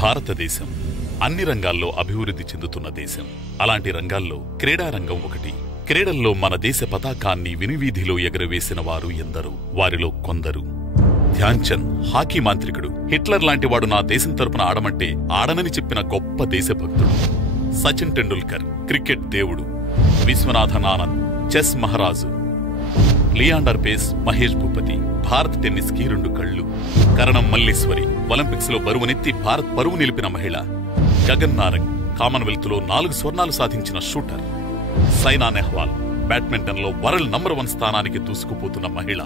భారతదేశం అన్ని రంగాల్లో అభివృద్ధి చెందుతున్న దేశం. అలాంటి రంగాల్లో క్రీడారంగం ఒకటి. క్రీడల్లో మన దేశ పతాకాన్ని వినువీధిలో ఎగరవేసిన వారు ఎందరో. వారిలో కొందరు. ధ్యాన్ చంద్ హాకీ మాంత్రికుడు. హిట్లర్ లాంటి వాడు నా దేశం తరపున ఆడమంటే ఆడనని చెప్పిన గొప్ప దేశభక్తుడు. సచిన్ టెండూల్కర్ క్రికెట్ దేవుడు. విశ్వనాథన్ ఆనంద్ చెస్ మహారాజు. లియాండర్ పేస్ మహేష్ భూపతి. భారత్ టెన్నిస్ కి 2 కళ్ళు. కరణం మల్లేశ్వరి ఒలింపిక్స్ లో బరువునెత్తి భారత్ పరువు నిలిపిన మహిళ. గగన్ నారంగ్ కామన్వెల్త్ లో 4 స్వర్ణాలు సాధించిన షూటర్. సైనా నెహ్వాల్ బ్యాడ్మింటన్ లో వరల్డ్ నంబర్ 1 స్థానానికి దూసుకుపోతున్న మహిళ.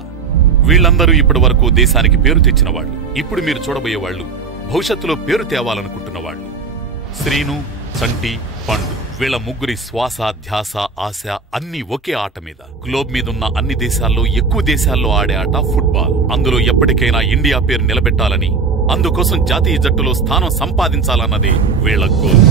వీళ్లందరూ ఇప్పటి వరకు దేశానికి పేరు తెచ్చిన వాళ్ళు. ఇప్పుడు మీరు చూడబోయేవాళ్లు భవిష్యత్తులో పేరు తేవాలనుకుంటున్న వాళ్ళు. శ్రీను, చంటి, పండు. వీళ్ల ముగ్గురి శ్వాస, ధ్యాస, ఆశ అన్నీ ఒకే ఆట మీద. గ్లోబ్ మీదున్న అన్ని దేశాల్లో ఎక్కువ దేశాల్లో ఆడే ఆట ఫుట్బాల్. అందులో ఎప్పటికైనా ఇండియా పేరు నిలబెట్టాలని, అందుకోసం జాతీయ జట్టులో స్థానం సంపాదించాలన్నదే వీళ్ల గోల్.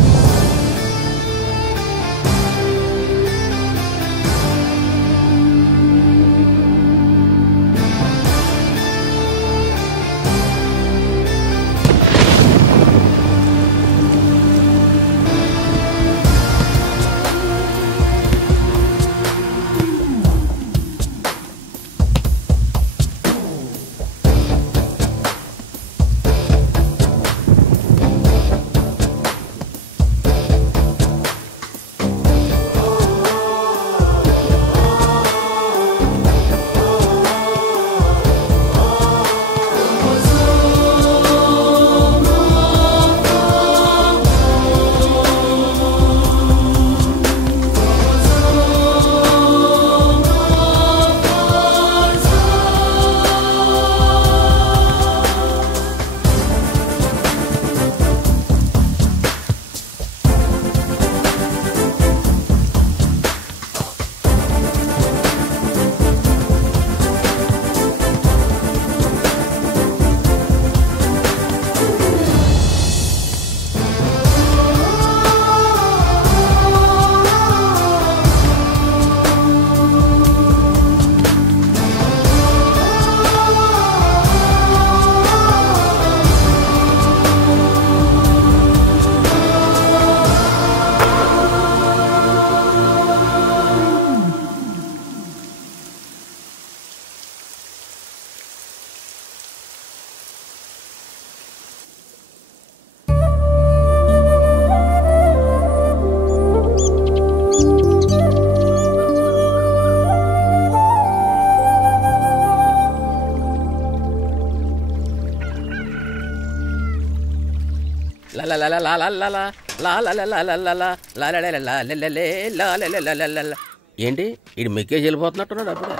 ఏంటి ఇది మెక్కేజ్ వెళ్ళిపోతున్నట్టున్నాడు అప్పుడు.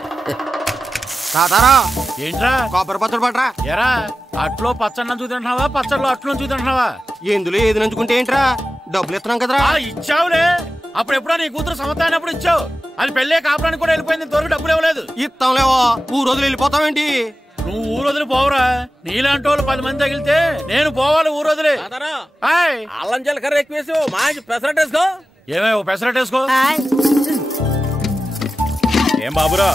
ఏంట్రా కొబ్బరి పచ్చడి పట్రా. ఎరా అట్లో పచ్చడి నంచు తింటున్నావా, పచ్చడిలో అట్లు నంచు తింటున్నావా? ఎందులో ఏది నంచుకుంటే ఏంట్రా, డబ్బులు ఇస్తున్నాం కదరా. ఇచ్చావులే, అప్పుడు ఎప్పుడో నీ కూతురు సమత అయినప్పుడు ఇచ్చావు. అది పెళ్ళే కాపురానికి కూడా వెళ్ళిపోయింది, ఇంతవరకు డబ్బులు ఇవ్వలేదు. ఇస్తాంలేవో, ఊరు రోజులు వెళ్ళిపోతావేంటి? నువ్వు ఊరు వదిలి పోవురా. నీలాంటి వాళ్ళు 10 మంది తగిలితే నేను పోవాలి ఊరు వదిలి. అల్లం జీలకర్ర ఎక్కువేసి మంచి పెసరట్టేసుకో. ఏమే పెసరట్టేసుకో. ఏం బాబురా,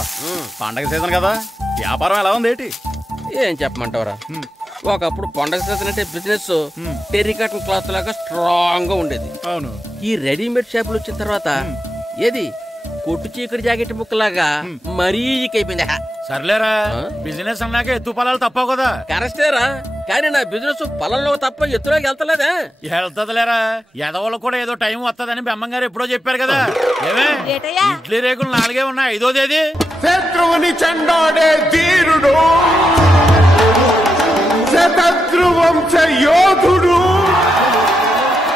పండగ సీజన్ కదా, వ్యాపారం ఎలా ఉంది ఏంటి? ఏం చెప్పమంటావురా, ఒకప్పుడు పండగ సీజన్ అంటే బిజినెస్ టెర్రికాటన్ క్లాత్ లాగా స్ట్రాంగ్ గా ఉండేది. అవును. ఈ రెడీమేడ్ షాపులు వచ్చిన తర్వాత ఏది కొట్టు చీకటి జాకెట్ ముక్కలాగా మరీ అయిపోయింది. సర్లేరా, బిజినెస్ అన్నాక ఎత్తు పొలాలు తప్పవు కదా. కరెక్టేరా, కానీ నా బిజినెస్ పొలంలో తప్ప ఎత్తులోకి వెళ్తలేదా? వెళ్తదిలేరా, ఎదవలకు కూడా ఏదో టైం వస్తుందని బెమ్మంగారు ఎప్పుడో చెప్పారు కదా. ఏమే ఇడ్లీ రేకులు 4 ఉన్నాయి, 5వ తేదీ. శత్రువుని చెండాడే ధీరుడు, శతద్రు వంశ యోధుడు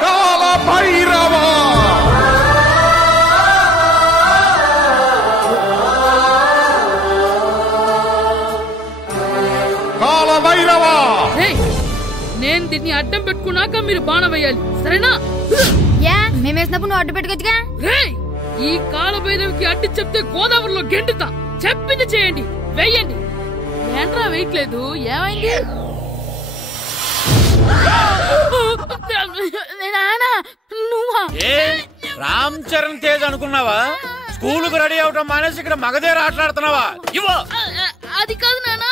కాల భైరవ. నేను దీన్ని అడ్డం పెట్టుకున్నాక మీరు బాణం వేయాలి, సరేనా? మేమేసినప్పుడు నువ్వు అడ్డు పెట్టుకోవచ్చుగా. ఈ కాలభైరవికి అడ్డు చెప్తే గోదావరిలో గెంటుతా. చెప్పింది చేయండి, వెయ్యండి. ఏంట్రా వెయ్యట్లేదు, ఏమైంది? రామ్ చరణ్ తేజ్ అనుకున్నావా? స్కూల్ కు రెడీ అవటం మానేసి ఇక్కడ మగధీర ఆటలాడుతున్నావా? అది కాదు నాన్న.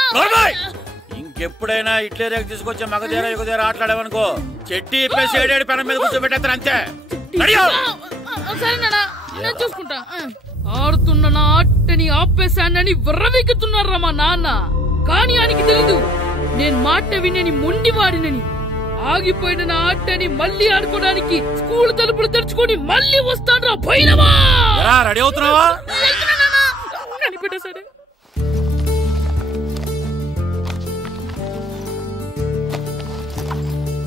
ఇంకెప్పుడైనా ఇడ్లీ రేఖ తీసుకొచ్చే మగధీర యుగధీర ఆటలాడేవనుకో చెట్టి ఇప్పేసి ఏడేడు పెనం మీద కూర్చోబెట్టేస్తారు అంతే. సరేనా నేను చూసుకుంటా. ఆడుతున్న నా ఆటని ఆపేశానని విర్రవీగుతున్నారా మా నాన్న. కానీ ఆయనకి తెలీదు నేను మాట వినని మొండివాడినని. ఆగిపోయిన నా ఆటని మళ్ళీ ఆడుకోవడానికి స్కూల్ తలుపులు తెరుచుకొని మళ్ళీ వస్తాడ్రా భైరవా. రెడీ అవుతున్నావా? కనిపెట్టేశాడే.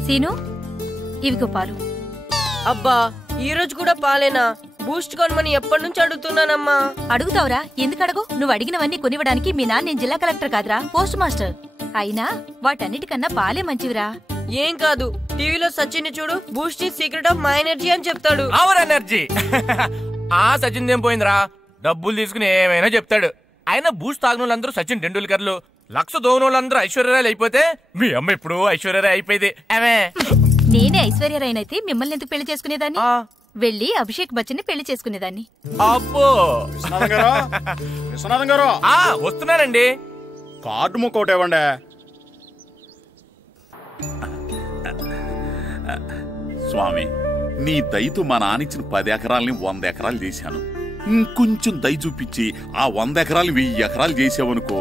సీను ఇవిగో పాలు. అబ్బా ఈ రోజు కూడా పాలేనా? బూస్ట్ కొనమని ఎప్పటి నుంచి అడుగుతున్నానమ్మా. అడుగుతావురా, ఎందుకు అడగు? నువ్వు అడిగినవన్నీ కొనివ్వడానికి మీ నాన్న నేను జిల్లా కలెక్టర్ కాదురా, పోస్ట్ మాస్టర్. అయినా వాటన్నిటికన్నా పాలే మంచివిరా. ఏం కాదు, టీవీలో సచిన్ చూడు, Boost is secret of my energy అని చెప్తాడు. Our energy. ఆ సచిన్ ఏం పోయిందిరా, డబ్బులు తీసుకుని ఏమైనా చెప్తాడు. ఆయన బూస్ట్ తాగిన వాళ్ళందరూ సచిన్ టెండూల్కర్లు, లక్ష దోని వాళ్ళందరూ ఐశ్వర్యరాయలు అయిపోతే మీ అమ్మ ఇప్పుడు ఐశ్వర్యరాయ్ అయిపోయింది. నేనే ఐశ్వర్యరాయనైతే మిమ్మల్ని ఎందుకు పెళ్లి చేసుకునేదాన్ని? వెళ్ళి అభిషేక్ బచ్చన్ ని పెళ్లి చేసుకునేదాన్ని. అబ్బో విశ్వనాథం గారు వస్తున్నానండి. కార్డు ముక్కోటి ఇవ్వండి. స్వామి, నీ దయతో మా నానిచ్చిన 10 ఎకరాలని 100 ఎకరాలు చేశాను. ఇంకొంచెం దయ చూపించి ఆ 100 ఎకరాలు 1000 ఎకరాలు చేసావనుకో,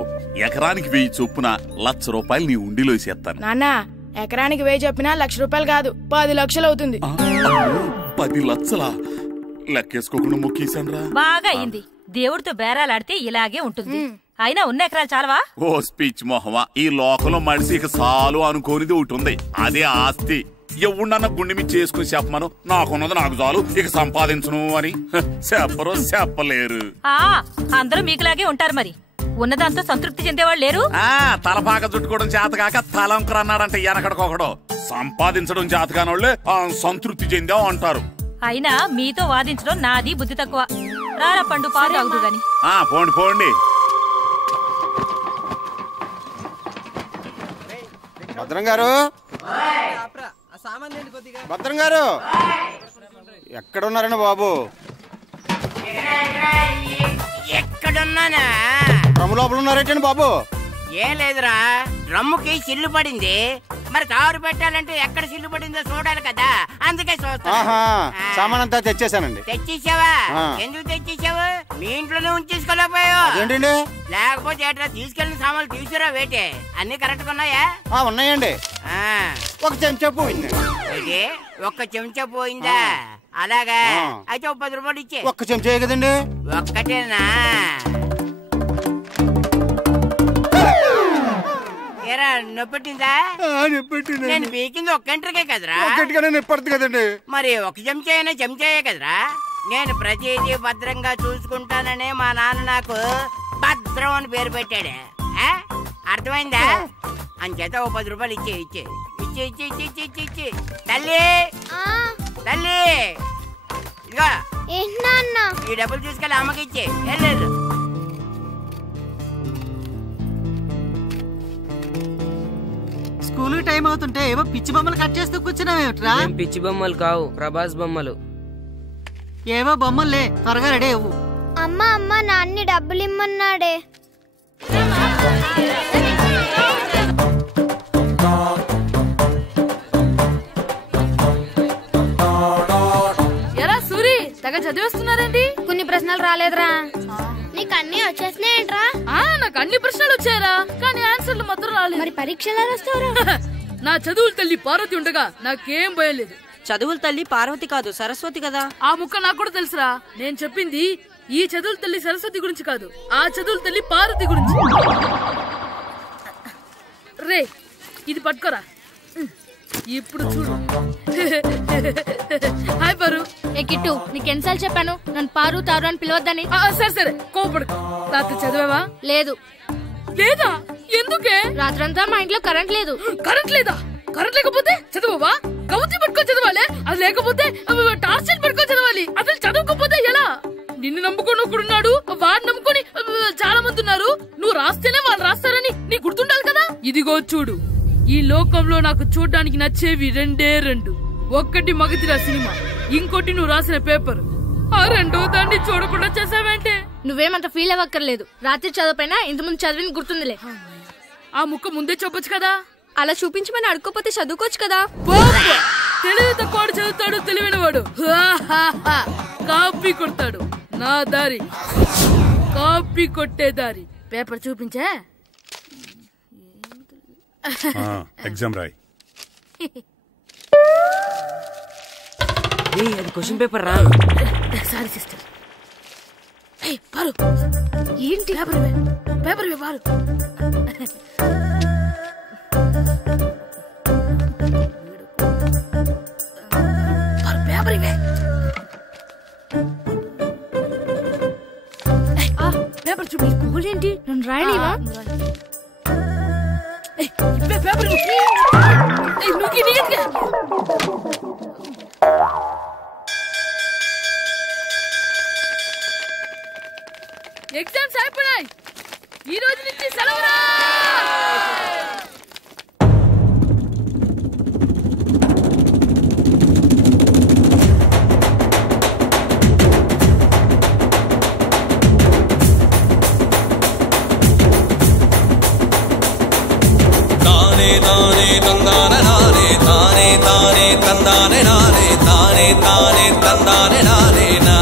ఎకరానికి 1000 చొప్పున ₹1,00,000 నీ ఉండిలో వేసేస్తాను. నాన్నా, ఎకరానికి 1000 చెప్పినా ₹1,00,000 కాదు, 10 లక్షలు అవుతుంది. 10 లక్షలా? లెక్కేసుకోకుండా మొక్కేశాను రా. బాగా అయింది. దేవుడితో బేరాలాడితే ఇలాగే ఉంటుంది. అయినా ఉన్న ఎకరాలు చాలవా? ఓ స్పీచ్ మొహమా, ఈ లోకంలో మనిషి ఇక చాలు అనుకోనిది ఒకటి ఉంది, అదే ఆస్తి. ఎవడన్నా గుండె మీద చేసుకుని చెప్పమను, నాకున్నది నాకు చాలు, ఇక సంపాదించను అని చెప్పరు, చెప్పలేరు. అందరూ మీకులాగే ఉంటారు మరి. ఉన్నదాంతో సంతృప్తి చెందేవాళ్ళు లేరు. తలపాక చుట్టుకోవడం చేతకాక తలంకరు అన్నాడంటే వెనకడకొకడు. సంపాదించడం చేతకానోళ్లే సంతృప్తి చెందాం అంటారు. అయినా మీతో వాదించడం నాది బుద్ధి తక్కువ. రారా పండు, పాలు తాగుదు గాని. పోండి పోండి. భద్రం గారు, భద్రం గారు ఎక్కడున్నారండి బాబు? ఎక్కడున్నానా? డ్రమ్ము లోపల ఉన్నారేంటండి బాబు? ఏం లేదురా, డ్రమ్ముకి సిల్లు పడింది. మరి కారు పెట్టాలంటే ఎక్కడ సిల్లు పడిందో చూడాలి కదా, అందుకే చూస్తా. సామాన్ అంతా తెచ్చేసానండి. తెచ్చేసావా? ఎందుకు తెచ్చేసావు? మీ ఇంట్లోనే ఉంచేసుకోలేకపోయావు. ఏంటండి? లేకపోతే ఎట్లా తీసుకెళ్లిన సామాన్లు తీసుకురా వేటే? అన్ని కరెక్ట్ గా ఉన్నాయా? ఉన్నాయండి. ఒక చెంచా పోయింది. ఒక్క చెంచా పోయిందా? అలాగా, అయితే ₹10 ఇచ్చే. ఒక్క చెంచా కదండి? ఒక్కటేనా? ఏరా నొప్పెట్టిందా? నేను పీకింది ఒక్క గంటకే కదరా? నొప్పడుతుంది కదండి. మరి ఒక చెంచాయనే చెంచాయే కదరా? నేను ప్రతిదీ భద్రంగా చూసుకుంటాననే మా నాన్న నాకు భద్రం అని పేరు పెట్టాడు. అర్థమైందా? అంచేత ₹10 ఇచ్చే ఇచ్చే ఇచ్చే ఇచ్చే ఇచ్చే ఇచ్చే ఇచ్చే. తల్లి తల్లి, ఇదిగో ఈ డబ్బులు తీసుకెళ్ళి అమ్మకి ఇచ్చే. వెళ్ళలేదు. స్కూల్ టైం అవుతుంటే ఏవో పిచ్చి బొమ్మలు కట్ చేస్తూ కూర్చున్నావేమిట్రా? పిచ్చి బొమ్మలు కావు, ప్రభాస్ బొమ్మలు. ఏవో బొమ్మలే, త్వరగా రెడీ అవ్వు. అమ్మా అమ్మ, నాన్ని డబ్బులు ఇమ్మన్నాడే. ఎరా సూరి, తెగ చదివేస్తున్నారండి. కొన్ని ప్రశ్నలు రాలేదురా. నీకు అన్ని వచ్చేసినాయంట్రా? నాకు అన్ని ప్రశ్నలు వచ్చాయరా, కానీ ఆన్సర్లు మాత్రం రాలేదు. మరి పరీక్షలు వస్తావురా? నా చదువుల తల్లి పార్వతి ఉండగా నాకేం భయం లేదు. చదువుల తల్లి పార్వతి కాదు, సరస్వతి కదా. ఆ ముక్క నాకు కూడా తెలుసురా. నేను చెప్పింది ఈ చదువుల తల్లి సరస్వతి గురించి కాదు, ఆ చదువుల తల్లి పార్వతి గురించి. రే, ఇది పట్టుకోరా. ఇప్పుడు చూడు. హాయ్ పారు. ఏ కిట్టు, నీకెన్నిసార్లు చెప్పాను నన్ను పారు తారు అని పిలవద్దని? సరే సరే, కోపడుకో. రాత్రి చదివావా? లేదు. లేదా? ఎందుకే? రాత్రంతా మా ఇంట్లో కరెంట్ లేదు. కరెంట్ లేదా? కరెంట్ లేకపోతే చదవవా? కవిత పట్టుకొని చదవాలి. అది లేకపోతే టార్చ్ పట్టుకొని చదవాలి. అసలు చదవకపోతే ఎలా? నిన్ను నమ్ముకొని ఒకడున్నాడు, వాడిని నమ్ముకొని చాలా మంది ఉన్నారు. నువ్వు రాస్తేనే వాళ్ళు రాస్తారని నీ గుర్తుండాలి కదా. ఇదిగో చూడు, ఈ లోకంలో నాకు చూడ్డానికి నచ్చేవి రెండు. ఒక్కటి మగధిర సినిమా, ఇంకోటి నువ్వు రాసిన పేపర్. ఆ రెండో దాన్ని చూడకుండా చేసావేంటే? నువ్వేమంత ఫీల్ అవ్వక్కర్లేదు. రాత్రి చదవపోయినా ఇంతకుముందు చదివిన గుర్తుందిలే. ఆ ముక్క ముందే చెప్పొచ్చు కదా. అలా చూపించమని అడుక్కోపోతే చదువుకోవచ్చు కదా. తెలివి తక్కువ చదువుతాడు, తెలివైన వాడు కాపీ కొడతాడు. నా దారి కాపీ కొట్టే దారి. పేపర్ చూపించే ఎగ్జామ్ రాయి. అది క్వశ్చన్ పేపర్ రా. Sorry sister. పారు ఏంటి పేపర్ పారు. పేపర్ ఇవే. పేపర్ చూపి. స్కూల్ ఏంటి నన్ను రాయలేవా? పేపర్ ఎగ్జామ్స్ అయిపోయాయి. ఈ రోజు నుంచి సెలవురా. తానే తానే తందానే నానే తానే తానే తందానే నానే తానే తానే తందానే నానే నా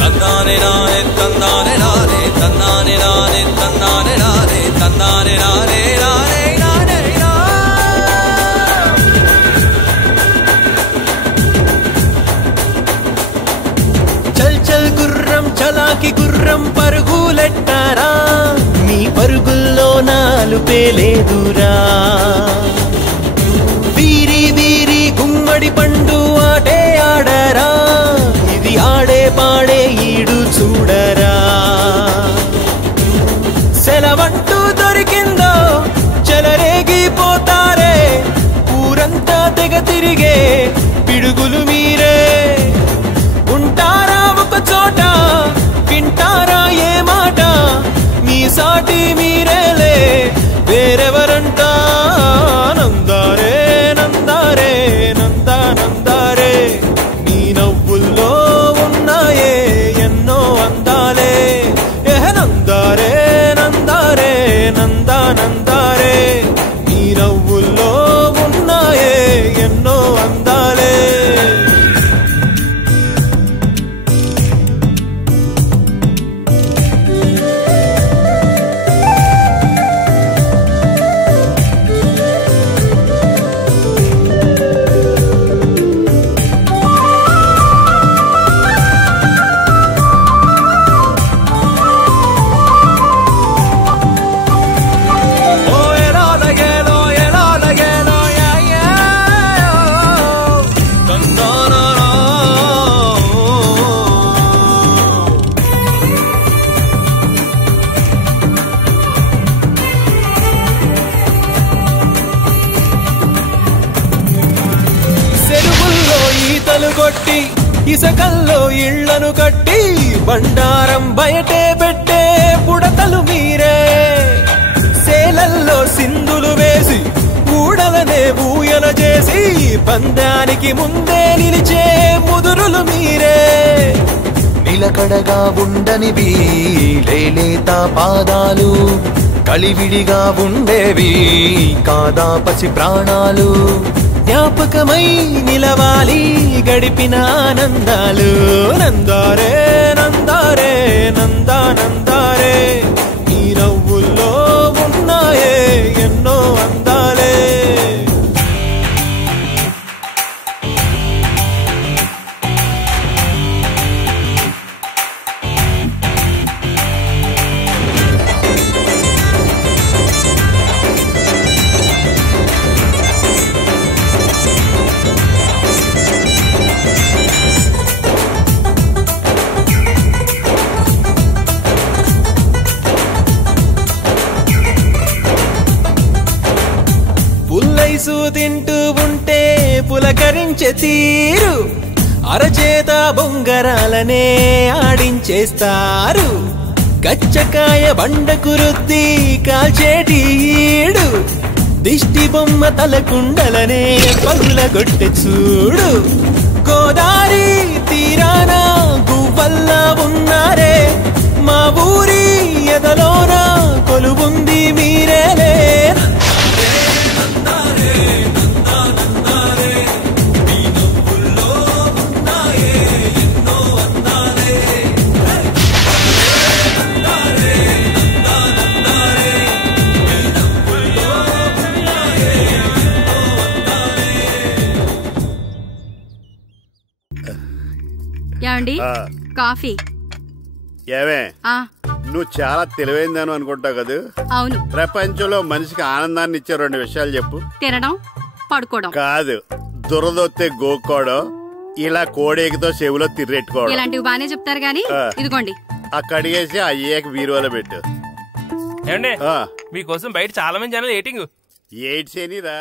తందానే నానే తందానే నానే తందానే నానే తందానే నానే తందానే నానే నానే నానే నా. చల్ చల్ గుర్రం చలాకి గుర్రం పరుగులెట్టారా, మీ పరుగుల్లో నాలు పేలేదురా. వీరి వీరి గుమ్మడి పండు ఆటే ఆడరా, ఇది ఆడే పాడే ఈడు చూడరా. సెలవంటూ దొరికిందో చెలరేగిపోతారే, ఊరంతా తెగ తిరిగే పిడుగులు మీరే. ఉంటారా ఒక చోట, వింటారా ఏ మాట, మీ సాటి మీరేలే వేరెవరంట. నందారే నందారే నందా నందారే, మీ నవ్వుల్లో ఉన్నాయే ఎన్నో అందాలే. నందారే నందారే నందా నందారే, మీ నవ్వుల్లో ఉన్నాయే ఎన్నో అందాలే. కొట్టి ఇసకల్లో ఇళ్లను కట్టి బండారం బయటే పెట్టే పుడతలు మీరే. సేలల్లో సింధులు వేసి ఊడలనే ఊయల చేసి పందానికి ముందే నిలిచే ముదురులు మీరే. నిలకడగా ఉండనివి లేలేత పాదాలు, కలివిడిగా ఉండేవి కాదా పసి ప్రాణాలు. జ్ఞాపకమై నిలవాలి గడిపిన ఆనందాలు. నందారే నందారే నందా నందారే, ఈ నవ్వుల్లో ఉన్నాయే ఎన్నో అందాలే. పుల్లైసు తింటూ ఉంటే పులకరించే తీరు, అరచేత బొంగరాలనే ఆడించేస్తారు. కచ్చకాయ బండకు రుద్ది కాల్చేటి ఈడు, దిష్టి బొమ్మ తలకుండలనే పగులగొట్టె చూడు. గోదారి తీరాన గువ్వల్లా ఉన్నారే, మా ఊరి ఎదలోన కొలువుంది ఇదిగోండి కాఫీ. ఏమే ఆ నువ్వు చాలా తెలివైందని అనుకుంటావు కదా? అవును. ప్రపంచంలో మనిషికి ఆనందాన్ని ఇచ్చే 2 విషయాలు చెప్పు. తినడం, పడుకోవడం. కాదు, దురదొత్తే గోక్కోవడం, ఇలా కోడేకితో చెవులో తిర్రెట్టుకోవడం. ఇలాంటివి బానే చెప్తారు గాని ఇదిగోండి. అక్కడిగేసి అయ్యేకి బీరువాలో పెట్టు. ఏమండి మీకోసం బయట చాలా మంది జనాలు ఎయిటింగ్. ఎయిట్స్ ఏనిరా?